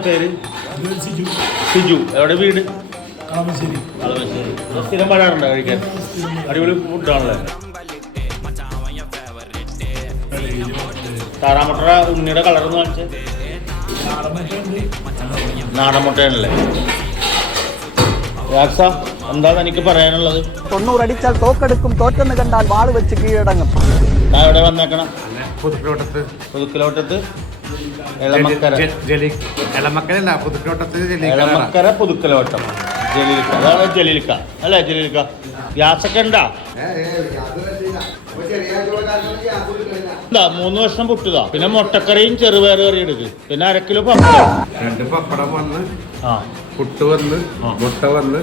പേര് സിജു. എവിടെ വീട്? സ്ഥിരം വരാറുണ്ടോ കഴിക്കാൻ? അടിപൊളി ഫുഡാണല്ലേ. താറാമുട്ട ഉണ്ണിയുടെ കളർന്ന് കാണിച്ച് നാടൻ മുട്ടയാണല്ലേ. രാക്ഷ, എന്താണ് എനിക്ക് പറയാനുള്ളത്? 90 അടിച്ചാൽ തോക്കെടുക്കും, തോറ്റെന്ന് കണ്ടാൽ വാള് വെച്ച് കീഴടങ്ങും. ഞാൻ എവിടെ വന്നേക്കണം? പുതുക്കിലോട്ടത്ത് എളമക്കര പുതുക്കലോട്ടം ജലീലിക്ക. അതാണ് ജലീലിക്ക അല്ലേ? ജലീലിക്ക ഗ്യാസൊക്കെ ഉണ്ടാ? 3 വർഷം പുട്ടുതാ. പിന്നെ മുട്ടക്കറിയും ചെറുപയർ കറി എടുക്ക്. പിന്നെ 1/2 കിലോ പപ്പടം. 2 പപ്പടം വന്ന്, പുട്ട് വന്ന്, മുട്ട വന്ന്,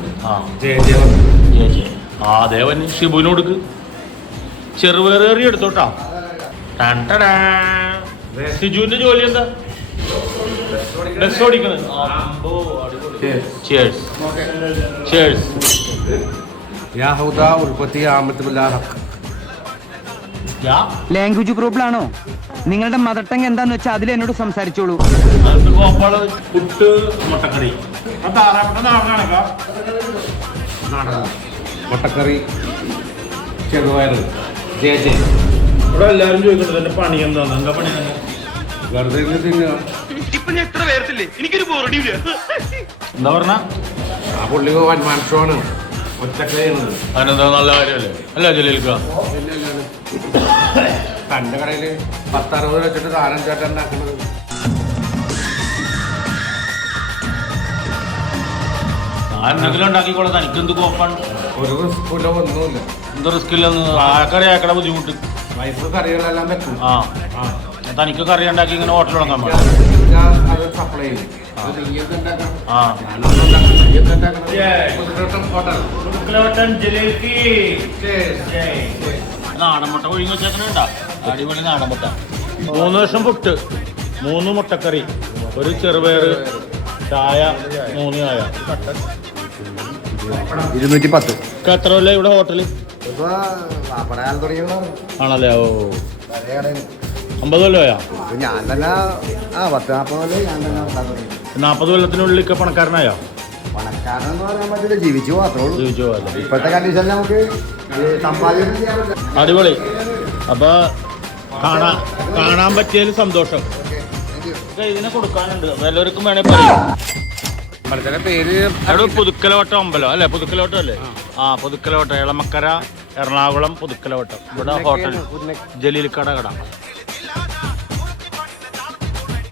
അതേവൻ ഷിബുവിന് കൊടുക്ക്. ചെറുപയർ കറി എടുത്തോട്ടാ. സിജുവിന്റെ ജോലി എന്താ? ബസ് ഓടിക്കണത്. ലാംഗ്വേജ് പ്രോബ്ലം ആണോ? നിങ്ങളുടെ മദർ ടങ് എന്താന്ന് വെച്ചാൽ അതിൽ എന്നോട് സംസാരിച്ചോളൂ. പുട്ട് മുട്ടക്കറി മുട്ടക്കറി ചെറുപയർ. ഇവിടെ എല്ലാരും ചോദിക്കുന്നത് എന്റെ പണി എന്താന്ന്. എന്താ പണി? വെറുതെ തിന്നുക. എന്താ പറഞ്ഞ? ആ പുള്ളി മനസ്സാണ് ഒറ്റക്കറിയുന്നത്. അതിനെന്താ നല്ല കാര്യമല്ലേ? അല്ല ജലീൽക്ക, തന്റെ കടയില് 10-60 വെച്ചിട്ട് സാധനം ചേട്ടൻ ഉണ്ടാക്കുന്നത്. ഞാൻ എന്തെങ്കിലും ഉണ്ടാക്കിക്കോളാം. തനിക്കെന്ത് കോപ്പാണ്? ഒരു റിസ്കില്ല, ഒന്നുമില്ല. എന്ത് റിസ്ക് ഇല്ലെന്ന്? ആക്കറി ആക്കട ബുദ്ധിമുട്ട്. വൈഫ് കറികളെല്ലാം വെക്കും. തനിക്ക് കറി ഉണ്ടാക്കി ഇങ്ങനെ ഹോട്ടൽ തുടങ്ങാൻ അത് സപ്ലൈ ചെയ്യും. നാടൻമുട്ട ഒഴുങ്ങി വെച്ചേക്കണ അടിപൊളി നാടൻമുട്ട. 3 വർഷം പുട്ട്, 3 മുട്ടക്കറി, 1 ചെറുപയർ, ചായ 3 ചായ. 210. എത്ര കൊല്ലം ഇവിടെ ഹോട്ടല് ആണല്ലേ? ഓ 50 കൊല്ലമായാ? ഞാൻ തന്നെ 40 കൊല്ലത്തിനുള്ളിൽ പണക്കാരനായോ? പണക്കാരെന്ന് പറയാൻ പറ്റില്ല, ജീവിച്ചു മാത്രമേ ഉള്ളൂ. ജീവിച്ചു പോയല്ലോ. ഇപ്പോഴത്തെ കണ്ടീഷനിൽ നമുക്ക് സമ്പാദ്യം ചെയ്യാൻ പറ്റില്ല. അടിപൊളി. അപ്പൊ കാണാൻ പറ്റിയതിൽ സന്തോഷം. ഇതിനെ കൊടുക്കാനുണ്ട്, വല്ലവർക്കും വേണേ പറയാം. പേര് പുതുക്കലോട്ടം അമ്പലം അല്ലേ? പുതുക്കലോട്ടം അല്ലേ? പുതുക്കലോട്ടം, എളമക്കര, എറണാകുളം പുതുക്കലോട്ടം. ഇവിടെ ഹോട്ടൽ ജലീലിക്കട കട.